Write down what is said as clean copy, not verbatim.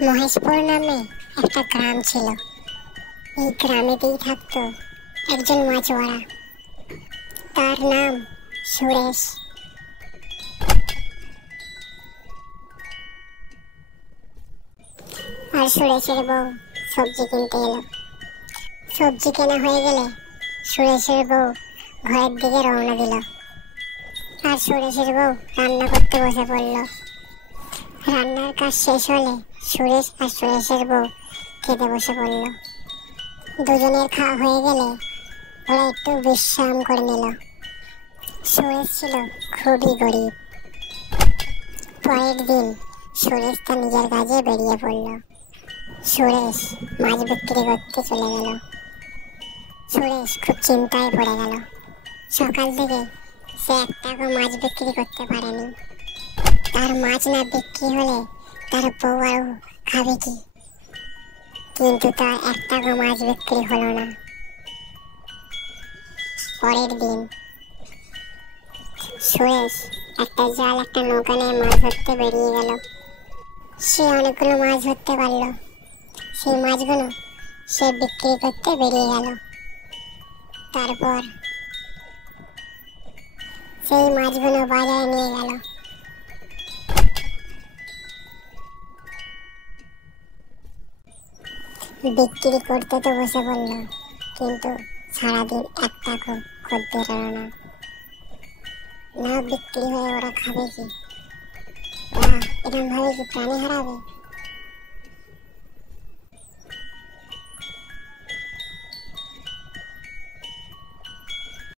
মহেশপুর নামে একটা গ্রাম ছিল। এই গ্রামেতেই থাকতো একজন মাঝওয়ারা। তার নাম সুরেশ। আর সুরেশের বউ সবজি কিনতে এলো। সবজি কেনা হয়ে গেলে সুরেশের বউ ঘরের দিকে রওনা দিল। আর সুরেশের বউ রান্না করতে বসে পড়ল। রান্নার কাজ শেষ হলে সুরেশ আর সুরেশের বউ খেতে বসে পড়ল। দুজনের খাওয়া হয়ে গেলে ওরা একটু বিশ্রাম করে নিল। সুরেশ ছিল খুবই গরিব। পরের দিন সুরেশ তার নিজের কাজে বেরিয়ে পড়ল। সুরেশ মাছ বিক্রি করতে চলে গেল। সুরেশ খুব চিন্তায় পড়ে গেল। সকাল থেকে সে একটাও মাছ বিক্রি করতে পারেনি। তার মাছ না বিক্রি হলে তার বউ আর খাবে কি? কিন্তু তার একটাও মাছ বিক্রি হলো না। পরের দিন সুরেশ একটা জাল একটা নৌকা নিয়ে মাছ ধরতে বেরিয়ে গেল। সে অনেকগুলো মাছ ধরতে পারলো। সেই মাছগুলো সে বিক্রি করতে বেরিয়ে গেল। তারপর সেই মাছগুলো বাজারে নিয়ে গেল। বিক্রি করতে তো বসে পড়লো, কিন্তু সারাদিন একটা খদ্দের এলো না। না বিক্রি হয়ে ওরা খাবে কি? ওরা এরকম ভাবে কি প্রাণী হারাবে?